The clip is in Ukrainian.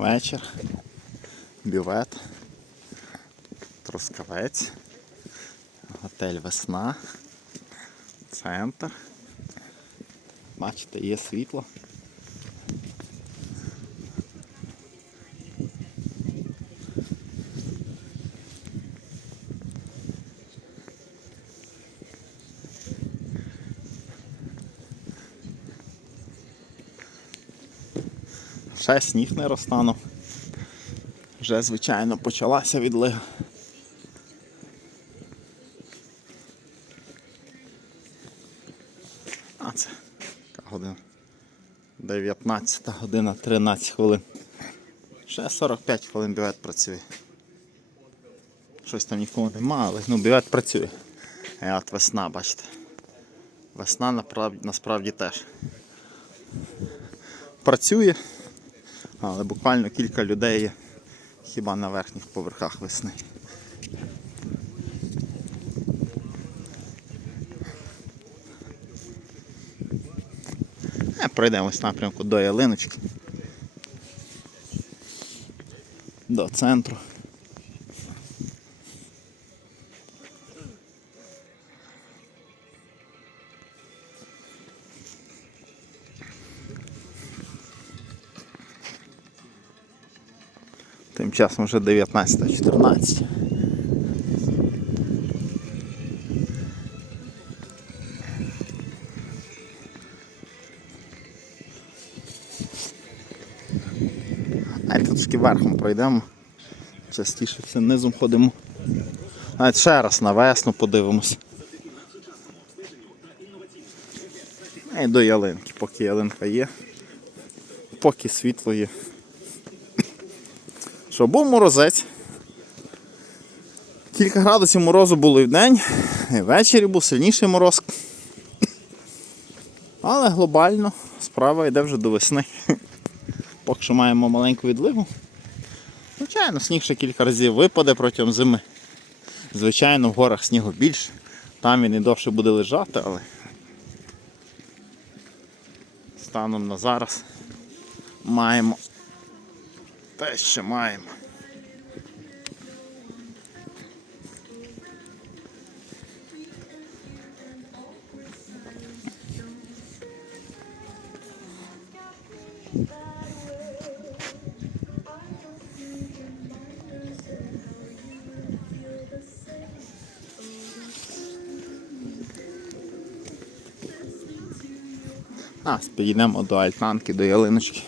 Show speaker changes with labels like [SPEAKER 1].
[SPEAKER 1] вечір, бювет, Трускавець, готель Весна, центр. Бачите, є світло. Ще сніг не розтанув. Вже, звичайно, почалася відлига. А це яка година? 19 година 13 хвилин. Ще 45 хвилин бювет працює. Щось там нікого нема, але ну, бювет працює. І от весна, бачите. Весна насправді теж працює, але буквально кілька людей хіба на верхніх поверхах весни. Е, Пройдемось напрямку до ялиночки. До центру. Тим часом вже 19.14. А трошки верхом пройдемо. Частіше все низом ходимо. Навіть ще раз на весну подивимось. І до ялинки, поки ялинка є, поки світло є. Що був морозець. Кілька градусів морозу було і в день, і ввечері був сильніший мороз. Але глобально справа йде вже до весни. Поки що маємо маленьку відливу. Звичайно, сніг ще кілька разів випаде протягом зими. Звичайно, в горах снігу більше. Там він і довше буде лежати, але станом на зараз маємо те, що маємо. А, підійдемо до альтанки, до ялиночки.